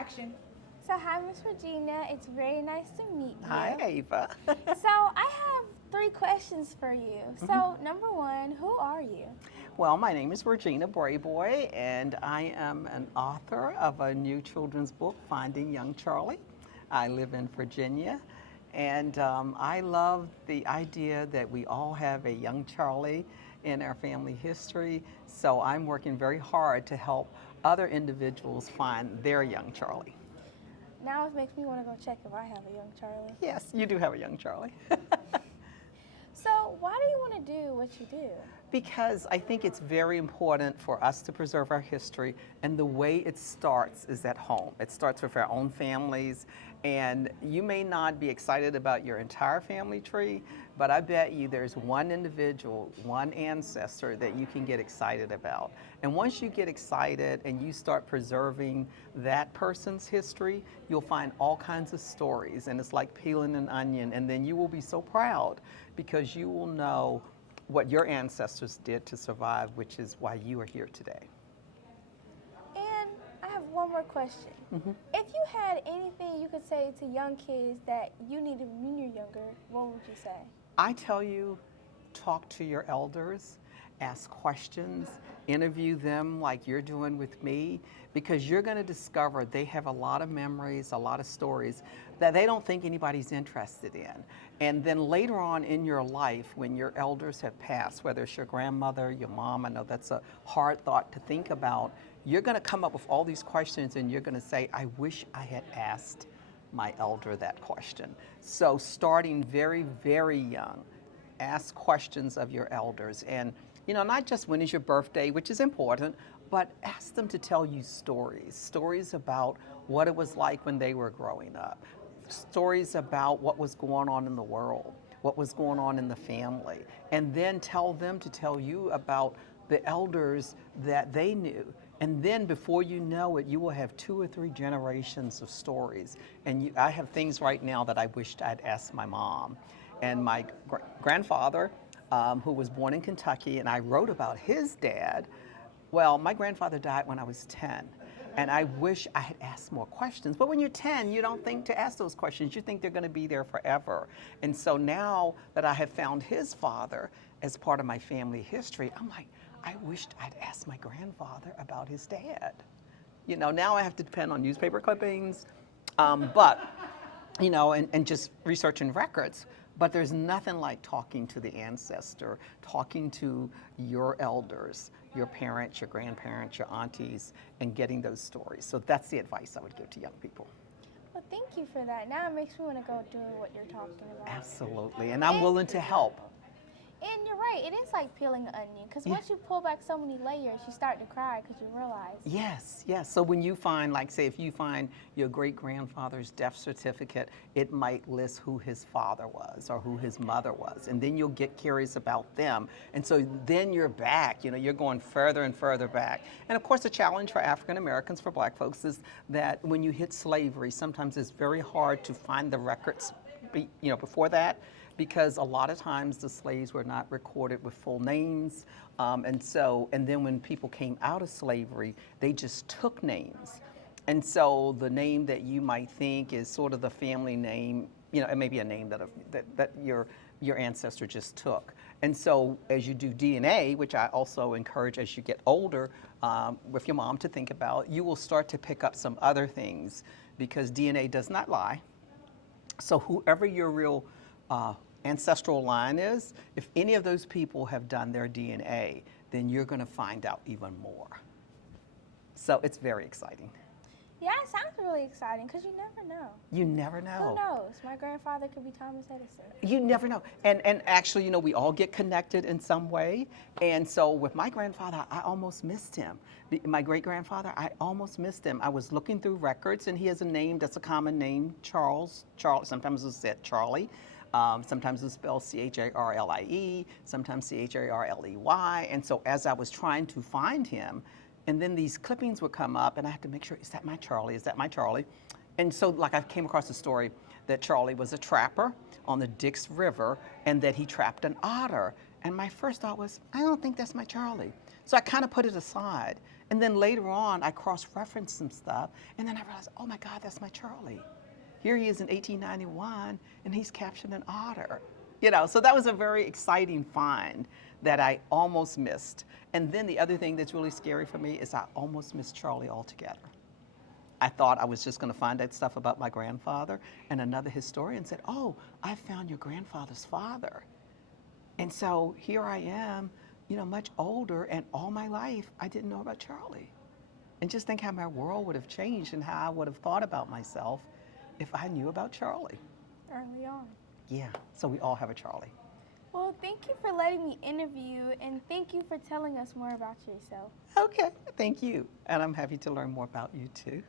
Action. So, hi, Miss Regina. It's very nice to meet you. Hi, Ava. So, I have 3 questions for you. So, number one, who are you? Well, my name is Regina Brayboy, and I am an author of a new children's book, Finding Young Charlie. I live in Virginia, and I love the idea that we all have a young Charlie in our family history. So I'm working very hard to help other individuals find their young Charlie. Now it makes me want to go check if I have a young Charlie. Yes, you do have a young Charlie. So, why do you want to do what you do? Because I think it's very important for us to preserve our history, and the way it starts is at home. It starts with our own families, and you may not be excited about your entire family tree, but I bet you there's one individual, one ancestor that you can get excited about. And once you get excited and you start preserving that person's history, you'll find all kinds of stories, and it's like peeling an onion, and then you will be so proud because you will know what your ancestors did to survive, which is why you are here today. And I have one more question. If you had anything you could say to young kids that you needed when you're younger, what would you say? I tell you, talk to your elders, ask questions, interview them like you're doing with me, because you're going to discover they have a lot of memories, a lot of stories that they don't think anybody's interested in. And then later on in your life, when your elders have passed, whether it's your grandmother, your mom, I know that's a hard thought to think about, you're going to come up with all these questions and you're going to say, I wish I had asked my elder that question. So starting very, very young, ask questions of your elders. And, you know, not just when is your birthday, which is important, but ask them to tell you stories about what it was like when they were growing up, stories about what was going on in the world, what was going on in the family, and then tell them to tell you about the elders that they knew. And then before you know it, you will have 2 or 3 generations of stories. And I have things right now that I wished I'd asked my mom. And my grandfather, who was born in Kentucky, and I wrote about his dad. Well, my grandfather died when I was 10. And I wish I had asked more questions. But when you're 10, you don't think to ask those questions. You think they're going to be there forever. And so now that I have found his father as part of my family history, I'm like, I wished I'd asked my grandfather about his dad. You know, now I have to depend on newspaper clippings, but, you know, and just researching records. But there's nothing like talking to the ancestor, talking to your elders, your parents, your grandparents, your aunties, and getting those stories. So that's the advice I would give to young people. Well, thank you for that. Now it makes me want to go do what you're talking about. Absolutely, and I'm willing to help. And you're right, it is like peeling an onion, because once you pull back so many layers, you start to cry because you realize. Yes, yes. So when you find, like, say, if you find your great-grandfather's death certificate, it might list who his father was or who his mother was, and then you'll get curious about them. And so then you're back, you know, you're going further and further back. And of course, the challenge for African Americans, for black folks, is that when you hit slavery, sometimes it's very hard to find the records, before that, because a lot of times the slaves were not recorded with full names. And then when people came out of slavery, they just took names. And so the name that you might think is sort of the family name, you know, it may be a name that your ancestor just took. And so as you do DNA, which I also encourage as you get older with your mom to think about, you will start to pick up some other things, because DNA does not lie. So whoever your real ancestral line is, if any of those people have done their DNA, then you're going to find out even more. So it's very exciting. Yeah, it sounds really exciting, because you never know. You never know. Who knows? My grandfather could be Thomas Edison. You never know. And actually, you know, we all get connected in some way. And so with my grandfather, I almost missed him. My great-grandfather, I almost missed him. I was looking through records, and he has a name that's a common name, Charles. Sometimes it's said Charlie. Sometimes it's spelled Charlie, sometimes Charley. And so as I was trying to find him, and then these clippings would come up, and I had to make sure, is that my Charlie? Is that my Charlie? And so, like, I came across a story that Charlie was a trapper on the Dix River, and that he trapped an otter. And my first thought was, I don't think that's my Charlie. So I kind of put it aside. And then later on, I cross-referenced some stuff, and then I realized, oh my God, that's my Charlie. Here he is in 1891, and he's captured an otter. You know, so that was a very exciting find that I almost missed. And then the other thing that's really scary for me is I almost missed Charlie altogether. I thought I was just going to find that stuff about my grandfather, and another historian said, oh, I found your grandfather's father. And so here I am, you know, much older, and all my life I didn't know about Charlie. And just think how my world would have changed and how I would have thought about myself if I knew about Charlie. Early on. Yeah, so we all have a Charlie. Well, thank you for letting me interview, and thank you for telling us more about yourself. Okay, thank you. And I'm happy to learn more about you too.